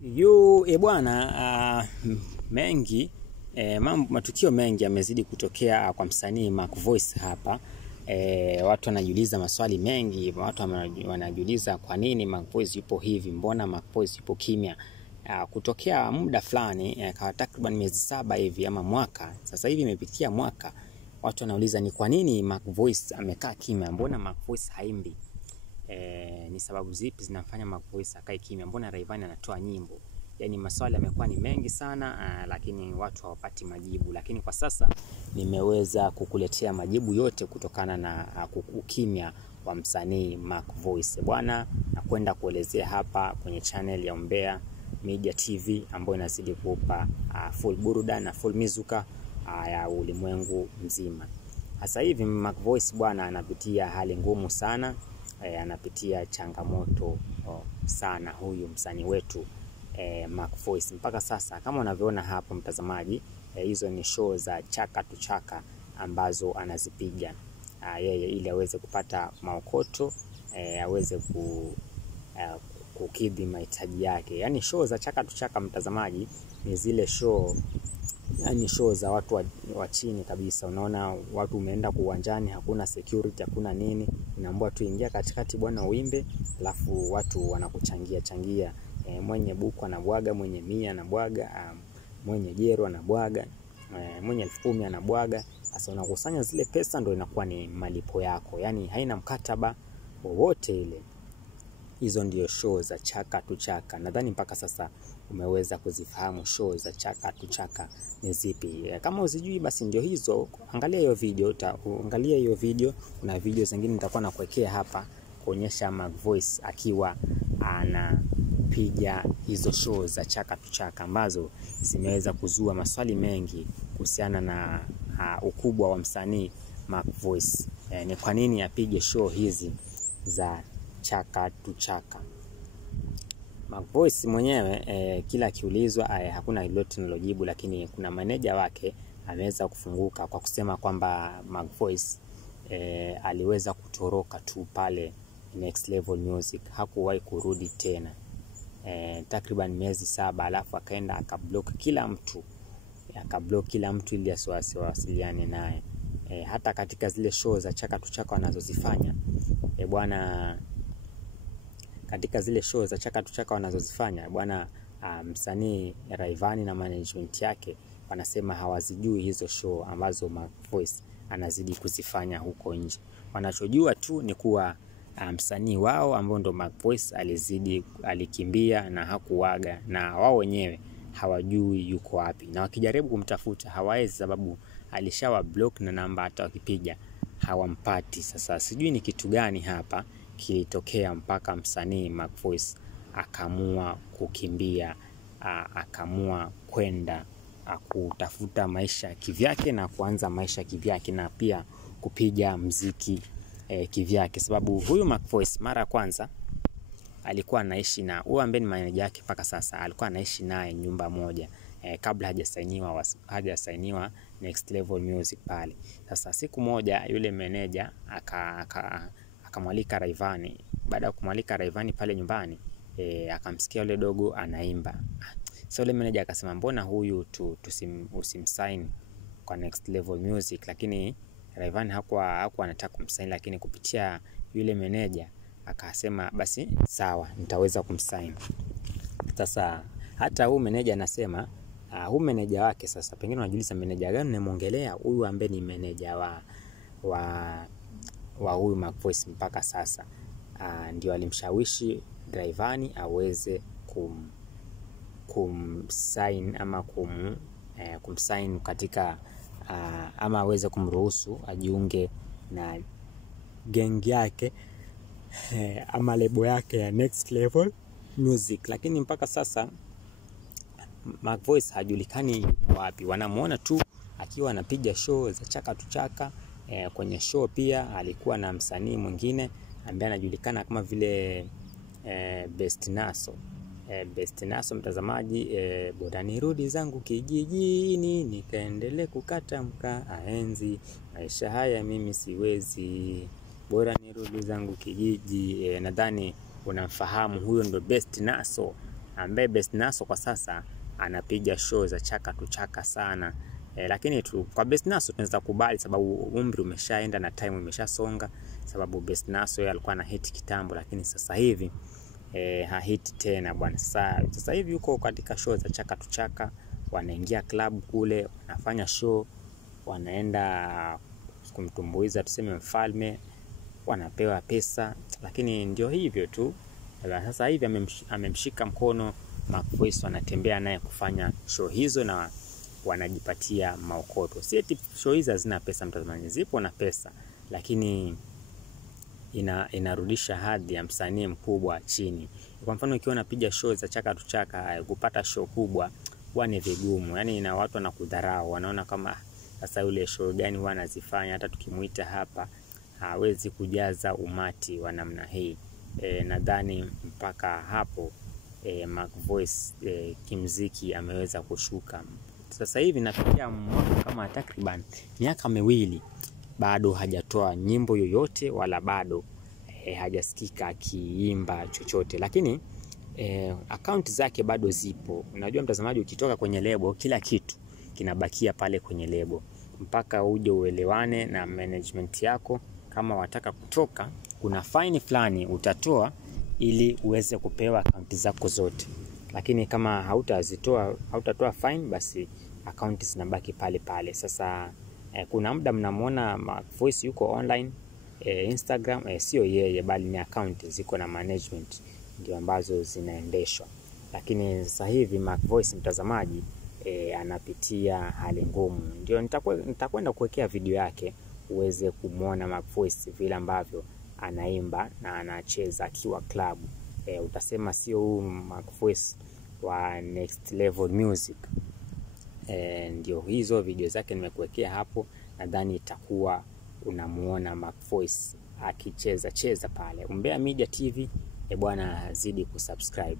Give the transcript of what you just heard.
Bwana, mengi matukio mengi yamezidi kutokea kwa msanii Mac Voice hapa. Watu wanajiuliza maswali mengi, watu wanajiuliza kwa nini Mac Voice yupo hivi, mbona Mac Voice yupo kimya. Kutokea muda fulani kwa takriban miezi 7 hivi ama mwaka. Sasa hivi imepitia mwaka. Watu wanauliza ni kwa nini Mac Voice amekaa kimya, mbona Mac Voice haimbi? Ni sababu zipi zinafanya Mac Voice akae kimya? Mbona Rayvanny anatoa nyimbo? Yaani maswali yamekuwa ni mengi sana, lakini watu hawapati majibu. Lakini kwa sasa nimeweza kukuletea majibu yote kutokana na ukimya wa msanii Mac Voice. Bwana, nakwenda kuelezea hapa kwenye channel ya Umbea Media TV ambayo inazidi kupa full burudani na full mizuka ya ulimwengu mzima. Sasa hivi Mac Voice bwana anapitia hali ngumu sana, anapitia changamoto sana huyu msanii wetu Mac Voice. Mpaka sasa kama unavyoona hapo mtazamaji, hizo ni show za chaka tu chaka ambazo anazipiga yeye ili aweze kupata maokoto, aweze kukidhi mahitaji yake. Yaani show za chaka tu chaka mtazamaji ni zile show, yani show za watu wa chini kabisa. Unaona watu umeenda uwanjani, hakuna security, hakuna nini, unaambiwa tu ingia katikati bwana uimbe, alafu watu wanakuchangia. Mwenye buku anabwaga, mwenye 100 anabwaga, mwenye jero anabwaga, mwenye 10,000 anabwaga. Sasa unakusanya zile pesa, ndio inakuwa ni malipo yako. Yani haina mkataba wowote ile. Hizo ndio show za chaka tu chaka. Nadhani mpaka sasa umeweza kuzifahamu show za chaka tu chaka ni zipi. Kama usijui basi ndio hizo, angalia hiyo video, kuna video zingine nitakuwa nakuwekea hapa kuonyesha Mac Voice akiwa anapiga hizo show za chaka tu chaka ambazo zimeweza kuzua maswali mengi kuhusiana na ukubwa wa msanii Mac Voice. Ni kwa nini apige show hizi za chaka tu chaka? Mac Voice mwenyewe kila akiulizwa hakuna lolote nilojibu, lakini kuna manager wake ameweza kufunguka kwa kusema kwamba Mac Voice aliweza kutoroka tu pale Next Level Music, hakuwahi kurudi tena takriban miezi 7, alafu akaenda akablock kila mtu ili asiwasiliane naye. Hata katika zile show za chaka tu chaka wanazozifanya bwana, katika zile show za chaka tu chaka wanazozifanya bwana, msanii Rayvanny na management yake wanasema hawazijui hizo show ambazo Mac Voice anazidi kuzifanya huko nje. Wanachojua tu ni kuwa msanii wao ambao ndo Mac Voice alikimbia na hakuwaga, na wao wenyewe hawajui yuko wapi, na wakijaribu kumtafuta hawawezi, sababu alishawa block na namba hata wakipiga hawampati. Sasa sijui ni kitu gani hapa kilitokea mpaka msanii Mac Voice akaamua kukimbia, akaamua kwenda kutafuta maisha kivyake na kuanza maisha kivyake, na pia kupiga mziki kivyake. Sababu huyu Mac Voice mara ya kwanza alikuwa anaishi na huyu ambaye ni manager yake, mpaka sasa alikuwa anaishi naye nyumba moja kabla hajasainiwa Next Level Music pale. Sasa siku moja yule manager akamwalika Rayvanny. Baada ya kumwalika Rayvanny pale nyumbani, akamsikia yule dogo anaimba. Sasa yule manager akasema mbona huyu usimsign kwa Next Level Music, lakini Rayvanny hakuwa anataka kumsign, lakini kupitia yule manager akasema basi sawa, nitaweza kumsign. Sasa hata huyu manager anasema huyu manager wake, sasa pengine unajiuliza manager gani namuongelea? Huyu ambaye ni manager wa huyu Mac Voice mpaka sasa ndio alimshawishi Rayvanny aweze kumsign ama kumsign katika ama aweze kumruhusu ajiunge na gang yake ama lebo yake ya Next Level Music. Lakini mpaka sasa Mac Voice hajulikani wapi. Wanamuona tu akiwa anapiga show za chaka tu chaka. Kwenye show pia alikuwa na msanii mwingine ambaye anajulikana kama vile Best Naso mtazamaji, bora nirudi zangu kijijini nikaendelee kukata mkaa aenzi, maisha haya mimi siwezi, bora nirudi zangu kijiji. Nadhani unamfahamu, huyo ndo Best Naso ambaye Best Naso kwa sasa anapiga show za chaka tu chaka sana. Lakini tu kwa Best Naso tunaweza kubali sababu umri umeshaenda na time imeshasonga, sababu Best Naso yeye alikuwa na hit kitambo, lakini sasa hivi hahiti tena bwana. Sasa hivi yuko katika show za chaka tu chaka, wanaingia club kule, wanafanya show, wanaenda kumtumbuiza tuseme mfalme, wanapewa pesa, lakini ndio hivyo tu. Sasa hivi amemshika mkono Mac Voice, wanatembea naye kufanya show hizo na wanajipatia maokoto. Si eti show hizo hazina pesa mtazamaji, zipo na pesa, lakini inarudisha hadhi ya msanii mkubwa chini. Kwa mfano ukiwa unapiga show za chaka tu chaka, kupata show kubwa huwa ni vigumu. Yaani na watu wanakudharau, wanaona kama sasa yule show gani huwa anazifanya, hata tukimuita hapa hawezi kujaza umati wa namna hii. Nadhani mpaka hapo Mac Voice kimziki ameweza kushuka. Sasa hivi nafikia mwaka kama takriban miaka 2 bado hajatoa nyimbo yoyote, wala bado hajasikika akiimba chochote, lakini account zake bado zipo. Unajua mtazamaji, ukitoka kwenye lebo kila kitu kinabakia pale kwenye lebo mpaka uje uelewane na management yako. Kama wataka kutoka, kuna fine fulani utatoa ili uweze kupewa account zako zote, lakini kama hautatoa fine, basi account zinabaki pale pale. Sasa kuna muda mnamuona Mac Voice yuko online Instagram, sio yeye bali ni account ziko na management ndio ambazo zinaendeshwa. Lakini sasa hivi Mac Voice mtazamaji anapitia hali ngumu. Ndio nitakwenda kuwekea video yake uweze kumuona Mac Voice vile ambavyo anaimba na anacheza akiwa club. Utasema sio huu Mac Voice wa Next Level Music. Ndio hizo video zake nimekuwekea hapo, nadhani itakuwa unamuona Mac Voice akicheza pale. Umbea Media TV bwana, zidi kusubscribe.